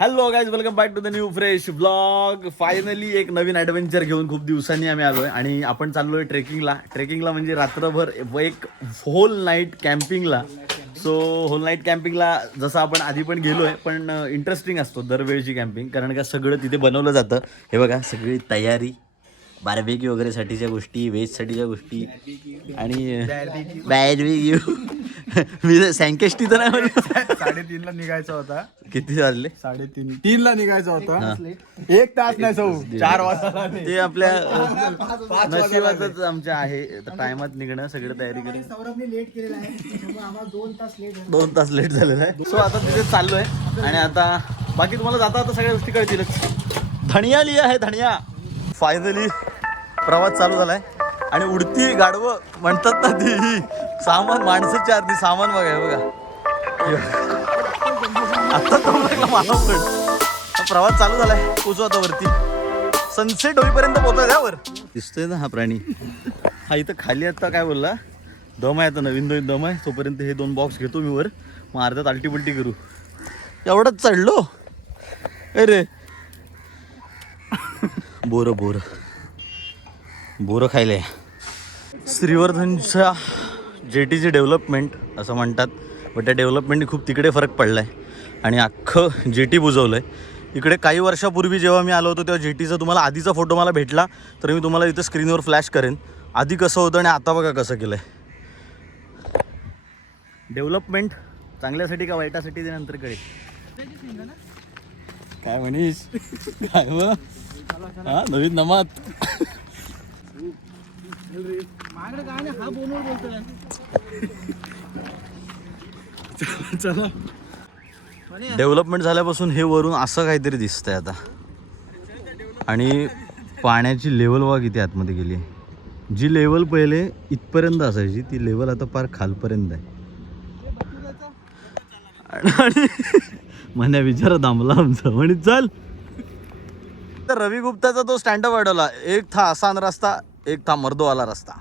Hello guys, welcome back to the new fresh blog. Finally एक नवीन adventure घेऊन खूप दिवसांनी आम्ही आलोय आणि आपण चाललोय ट्रेकिंगला म्हणजे रात्रभर एक होल नाईट कॅम्पिंगला. सो होल नाईट कॅम्पिंगला जसं आपण आधी पण गेलोय, पण इंटरेस्टिंग असतो दरवेळची कॅम्पिंग, कारण का सगळं तिथे बनवलं जातं. हे बघा, सगळी तयारी बार्बेक्यू वगैरे साठीच्या गोष्टी, व्हेजसाठीच्या गोष्टी आणि बॅर्बेक्यू. मी सँकेस्टी तर नाही म्हणलं. 3:30ला निघायचा होता. किती वाजले? 3:30ला निघायचा होता. 1 तास नाही, 4 वाजता. ते आपल्या नशिबातच आमच्या आहे. टायमात निघणं, सगळं तयारी करून सौरभने लेट केलेला आहे, त्यामुळे आम्हाला 2 तास लेट झालेला आहे. सो आता तिथे चाललोय आणि आता बाकी तुम्हाला जाता आता सगळ्या गोष्टी कळतीलच. धनिया लिया आहे धनिया. फायनली प्रवास चालू झालाय आणि उडती गाढवं म्हणतात ना, ती सामान माणसाची आरती सामान बघा. आता तो मला प्रवास चालू झालाय. पोचू आता वरती, सनसेट होईपर्यंत पोहोचाय त्यावर. दिसतोय ना हा प्राणी. हा इथं खाली आता काय बोलला, दम आहे आता, नवीन दम आहे. तोपर्यंत हे 2 बॉक्स घेतो मी वर, मग अर्ध्यात आलटी पलटी करू. एवढंच चढलो. अरे बोरं खायले. श्रीवर्धनच्या जेटीची डेव्हलपमेंट असं म्हणतात, पण त्या डेव्हलपमेंटने खूप तिकडे फरक पडला आहे आणि अख्खं जेटी बुजवलं आहे. इकडे काही वर्षापूर्वी जेव्हा मी आलो होतो तेव्हा जेटीचा तुम्हाला आधीचा फोटो मला भेटला तर मी तुम्हाला इथं स्क्रीनवर फ्लॅश करेन. आधी कसं होतं आणि आता बघा कसं केलं आहे. डेव्हलपमेंट चांगल्यासाठी का वाईटासाठी ते नंतर कळेल. काय म्हणीस काय मग? हा, नवीन नमात. चला. डेव्हलपमेंट झाल्यापासून हे वरून असं काहीतरी दिसतंय आता. आणि पाण्याची लेवल बघा किती आतमध्ये गेली आहे. जी लेवल पहिले इथपर्यंत असायची ती लेवल आता फार खालपर्यंत आहे. आणि म्हणे विचार थांबला आमचा म्हणे चल. तर रवी गुप्ताचा तो स्टँडअप वाढवला, एक था आसान रास्ता, एक था मर्दोवाला रास्ता.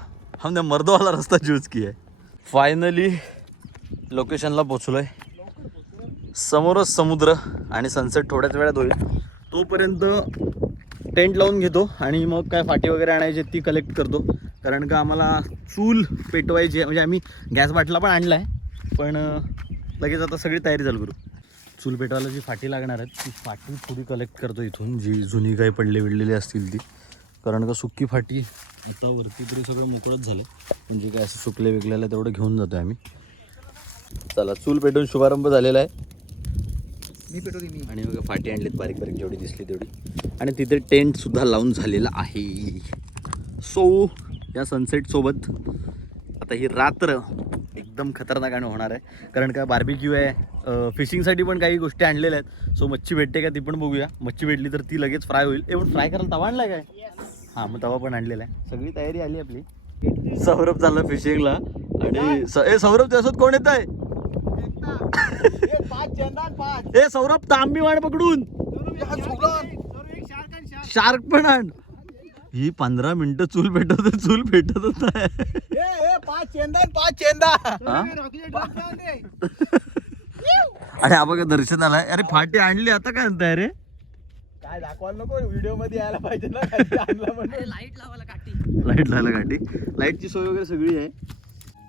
हमने मर्दोवाला रास्ता चूज किया है. फायनली लोकेशनला पोचलोय. समोरच समुद्र आणि सनसेट थोड्याच वेळात होईल. तोपर्यंत टेंट लावून घेतो आणि मग काय फाटी वगैरे आणायची ती कलेक्ट करतो, कारण का आम्हाला चूल पेटवायची आहे. म्हणजे आम्ही गॅस बाटला पण आणला आहे, पण लगेच आता सगळी तयारी चालू करू. चूल पेटवायला जी फाटी लागणार आहे ती फाटी थोडी कलेक्ट करतो इथून, जी जुनी काही विडलेली असतील ती, कारण का सुक्की फाटी आता वरती तरी सगळं मोकळंच झालं, म्हणजे काय असं सुकले वेगळ्याला तेवढं घेऊन जातो आम्ही. चला, चूल पेटवून शुभारंभ झालेला आहे. आणि बघा फाटी आणलीत बारीक बारीक जेवढी दिसली तेवढी, आणि तिथे टेंट सुद्धा लावून झालेला आहे. सो या सनसेट सोबत आता ही रात्र एकदम खतरनाक आणि होणार आहे, कारण का बार्बिक्यू आहे. फिशिंगसाठी पण काही गोष्टी आणलेल्या आहेत. सो मच्छी भेटते का ती पण बघूया. मच्छी भेटली तर ती लगेच फ्राय होईल. पण फ्राय करायला तवा आणला काय? हां, मग तवा पण आणलेला आहे. सगळी तयारी आली आपली. सौरभ चालला फिशिंगला. आणि सौरभ त्यासोबत कोण येत आहे? ए सौरभ, तांबी वाण पकडून शार्क पण आण. ही 15 मिनिटं चूल पेटतच नाही. आणि हा बघा दर्शन आलाय. अरे फाटी आणली, आता काय म्हणताय रे? काय दाखवायला नको, व्हिडिओ मध्ये यायला पाहिजे ना. लाईट लावायला काठी. लाईटची सोय वगैरे सगळी आहे.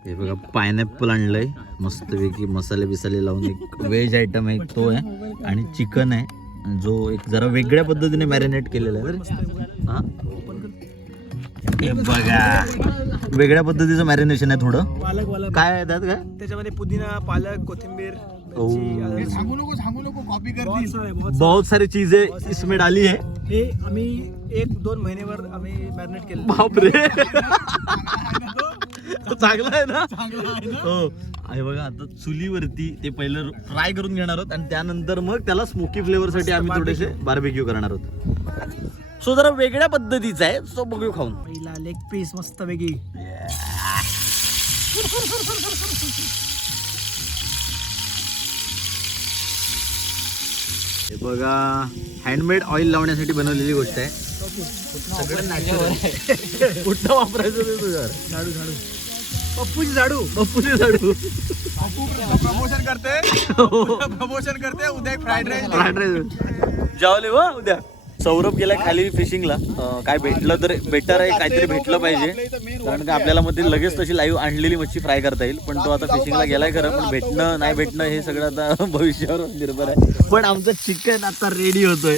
हे बघा पायनॅपल आणलंय मस्तपैकी, मसाले बिसाले लावून. एक व्हेज आयटम आहे तो आहे, आणि चिकन आहे जो एक जरा वेगळ्या पद्धतीने मॅरिनेट केलेला आहे. हा, हे बघा वेगळ्या पद्धतीचं मॅरिनेशन आहे थोडं. काय आहे त्यात? काय त्याच्यामध्ये पुदिना, पालक, कोथिंबीर. सांगू नको कॉपी करते. बहुत सारी चीजें इसमें डाली है. हे आम्ही 1-2 महिन्यावर आम्ही मॅरिनेट केलं. बापरे, चांगला आहे ना. हो, आहे बघा. आता चुलीवरती ते पहिलं फ्राय करून घेणार आहोत आणि त्यानंतर मग त्याला स्मोकी फ्लेवरसाठी आम्ही थोडेसे बार्बेक्यू करणार आहोत. सो जरा वेगळ्या पद्धतीचा आहे. सो बघू खाऊन. पहिला लेग पीस मस्त वेगळी. हे बघा, हँडमेड ऑइल लावण्यासाठी बनवलेली गोष्ट आहे. सगळं नॅचरल आहे. कुठं वापरायचं ते तुझ्यावर. झाडू पप्पूची झाडू पप्पूचे झाडू प्रमोशन करते उद्या फ्राईड राईस जेवले व उद्या. सौरभ गेलाय खाली फिशिंगला. काय भेटलं तर बेटर आहे, काहीतरी भेटलं पाहिजे, कारण का आपल्याला मध्ये लगेच तशी लाईव्ह आणलेली मच्छी फ्राय करता येईल. पण तो आता फिशिंगला गेलाय खरं, पण भेटणं नाही भेटणं हे सगळं आता भविष्यावर निर्भर आहे. पण आमचं चिकन आता रेडी होतोय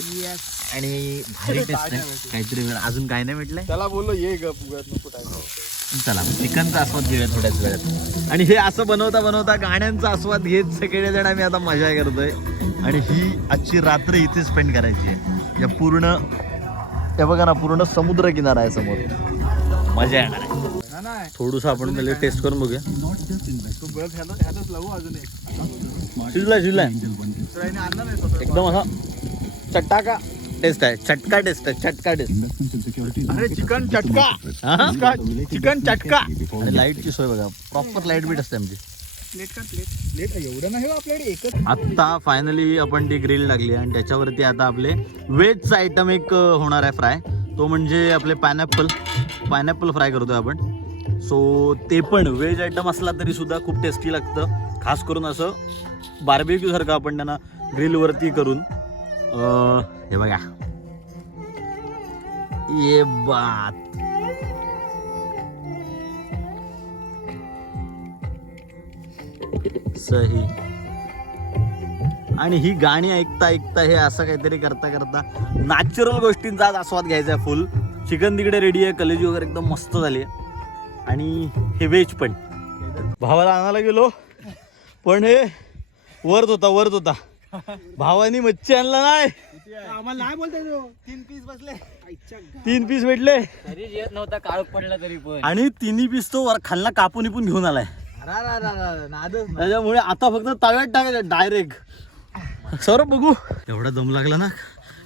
आणि भारी टेस्ट आहे. काहीतरी अजून काय नाही भेटलंय. त्याला बोललो ये नको टाइम. चला चिकनचा आस्वाद घेऊया थोड्याच वेळात. आणि हे असं बनवता बनवता गाण्यांचा आस्वाद घेत सगळेजण आम्ही आता मजा करतोय. आणि ही आजची रात्र इथे स्पेंड करायची आहे. या पूर्ण हे बघा ना, पूर्ण समुद्र किनारा आहे समोर. मजा येणार आहे. थोडस आपण पहिले टेस्ट करून बघूया. शिजलाय एकदम असा चटका टेस्ट आहे. चटका टेस्ट आहे. चटका टेस्ट. अरे चिकन चटका. चिकन चटका. आणि लाईटची सोय बघा, प्रॉपर लाईट बीट असते आमची. प्लेट एवढं नाही आपल्याकडे एकच. आता फायनली आपण ती ग्रिल लागली आणि त्याच्यावरती आता आपले व्हेजचा आयटम एक होणार आहे फ्राय. तो म्हणजे आपले पायनॅपल फ्राय करतोय आपण. सो ते पण व्हेज आयटम असला तरी सुद्धा खूप टेस्टी लागतं. खास करून असं बार्बेक्यू सारखं आपण त्यांना ग्रिलवरती करून. हे बघा, ये बात. सही. आणि ही गाणी ऐकता ऐकता हे असं काहीतरी करता करता नॅचरल गोष्टींचा आज आस्वाद घ्यायचा आहे फुल. चिकन तिकडे रेडी आहे, कलेजी वगैरे एकदम मस्त झाली आहे. आणि हे व्हेज पण भावाला आणायला गेलो, पण हे वरत होता. भावानी मच्छी आणला नाही. आम्हाला नाही बोलताय 3 पीस बसले. 3 पीस भेटले येत नव्हता, काळ पडला तरी पण. आणि 3 पीस तो वर खालना कापून घेऊन आलाय. त्याच्यामुळे आता फक्त तव्यात टाकायचं डायरेक्ट. सौरभ बघू, एवढा दम लागला ना,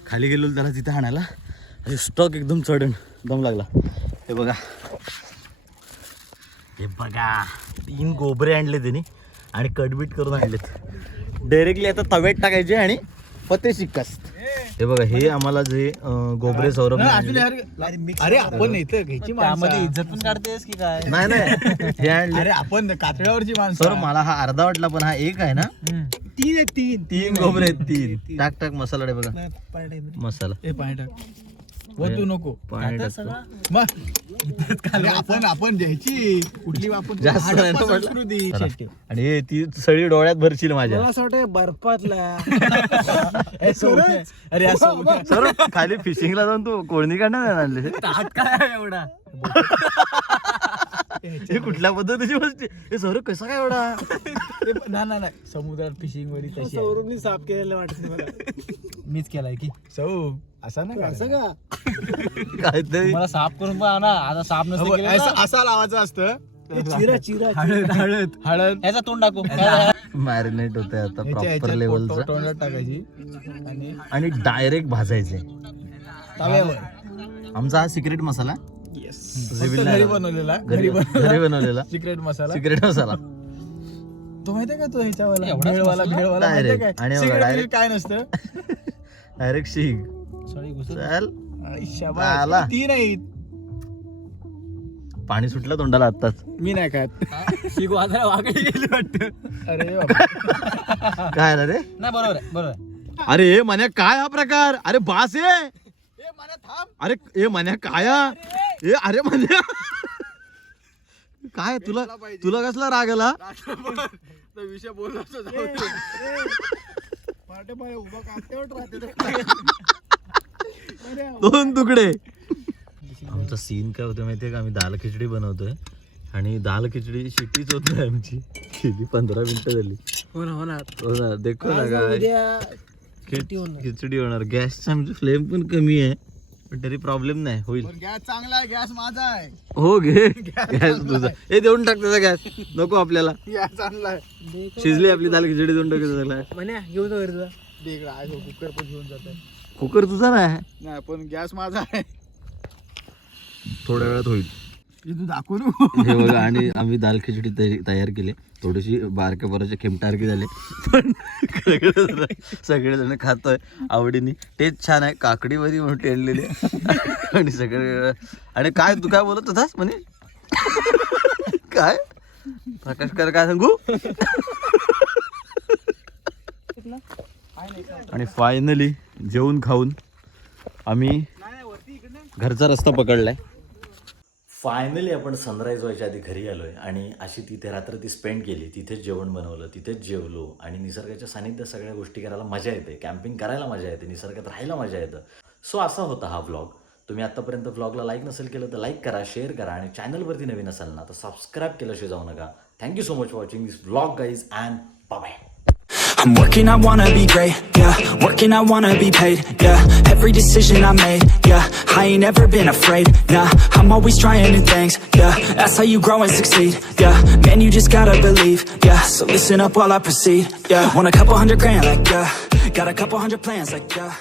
खाली गेलो त्याला तिथे आणायला. स्टॉक एकदम चढण दम लागला. हे बघा 3 गोबरे आणले त्यांनी आणि कटबीट करून आणलेत. डायरेक्टली आता तव्यात टाकायचे आणि पते शिक्कास्त. हे बघा, हे आम्हाला जे गोबरे सौरभ अरे आपण इथं घ्यायची त्यामध्ये इज्जत पण काढतेस की काय? नाही हे आणले. अरे आपण कातळ्यावरची माणसं. सौरभ मला हा अर्धा वाटला, पण हा एक आहे ना. 3 गोबरे आहेत. 3 टाक मसाला रे बघा. मसाला हे पाणी टाक. वतू नको पाणी टाकतो. मग आपण घ्यायची कुठली आपण जास्त नाही ना पडलं. संस्कृती. चला. आणि हे ती सळी डोळ्यात भरशील माझ्या. असं वाटतं बर्फातला. अरे असं सर खाली फिशिंगला जाऊन तू कोळणी काढणार आणले. काय एवढा हे कुठल्या पद्धतीची गोष्टी. हे सर कसं काय एवढा. नाही समुद्रात फिशिंग वरी तशी आहे. सौरभनी साफ केलेलं वाटत मला. मीच केलाय की सौ असा ना असं का? काहीतरी मला साफ करून पण आणा. आता साफ नसतं केलेलं ना. असा लावायचं असतं. चिरा हळद याचा तोंड टाकू. मॅरिनेट होते आता प्रॉपर लेवलचं. तोंडात टाकायची आणि डायरेक्ट भाजायचे तव्यावर. आमचा हा सिक्रेट मसाला. घरी बनवलेला घरी बनवलेला सिक्रेट मसाला. सिक्रेट मसाला. तो माहितीये का तो ह्याच्यावाला एवढाच भेळवाला मसाला? भेळवाला माहितीये Direct. काय? आणि Secret direct. म्हणजे काय नसतं. डायरेक्ट शिग. चल आई शाबास. आला. 3 आहेत. पाणी सुटलं तोंडाला आत्ताच. मी नाही खात. शिकू आता वाकडी गेली वाटतं. अरे बाबा. काय रे. नाही बरोबर आहे, बरोबर आहे. अरे मन्या काय हा प्रकार. अरे बास आहे. अरे ए मन्या काय ए. अरे मन्या काय तुला कसला राग आला. विषय बोलला उभा कापतेवर 2 तुकडे. आमचा सीन काय होतं माहितीये का, आम्ही दाल खिचडी बनवतोय आणि दाल खिचडी शिटीच होत नाही आमची. गेली 15 मिनिटं झाली. हो ना. हो ना, देखो ना काय उद्या खिचडी होणार. गॅसचा आमची फ्लेम पण कमी आहे, पण तरी प्रॉब्लेम नाही, होईल. गॅस चांगला आहे. गॅस माझा आहे. हो घे गॅस तुझा. हे देऊन टाक त्याचा गॅस नको आपल्याला. गॅस आणला आहे. शिजली आपली दाल खिचडी देऊन टाक. म्हणे घेऊन जा घरी तुझा. देख आहे कुकर पण घेऊन जात आहे. कुकर तुझा नाही पण गॅस माझा आहे. थोड्या वेळात होईल. तू दाखवू हे बघा. आणि आम्ही दाल खिचडी तयार केली. थोडीशी बारक्या पोराचे खेमटारकी झाले, पण सगळेजण खातोय आवडीने. टेस्ट छान आहे. काकडी वरी मोठी आणलेली आणि सगळे. आणि काय तू काय बोलत होतास म्हणे काय प्रकाश कर काय सांगू. आणि फायनली जेवून खाऊन आम्ही घरचा रस्ता पकडलाय. फायनली आपण सनराईज व्हायच्या आधी घरी आलोय आणि अशी तिथे रात्र ती स्पेंड केली. तिथेच जेवण बनवलं, तिथेच जेवलो आणि निसर्गाच्या सानिध्यात सगळ्या गोष्टी करायला मजा येते. कॅम्पिंग करायला मजा येते, निसर्गात राहायला मजा येतं. सो असा होता हा व्लॉग. तुम्ही आत्तापर्यंत व्लॉगला लाईक नसेल केलं तर लाईक करा, शेअर करा आणि चॅनलवरती नवीन असाल ना तर सबस्क्राईब केल्याशिवाय जाऊ नका. Thank you so much for watching this vlog guys and bye. I'm working, I wanna be great, yeah. Working, I wanna be paid, yeah. Every decision I made, yeah. I ain't never been afraid, nah. I'm always trying new things, yeah. That's how you grow and succeed, yeah. Man, you just gotta believe, yeah. So listen up while I proceed, yeah. Want a couple $100 grand, like, yeah. Got a couple hundred plans, like, yeah.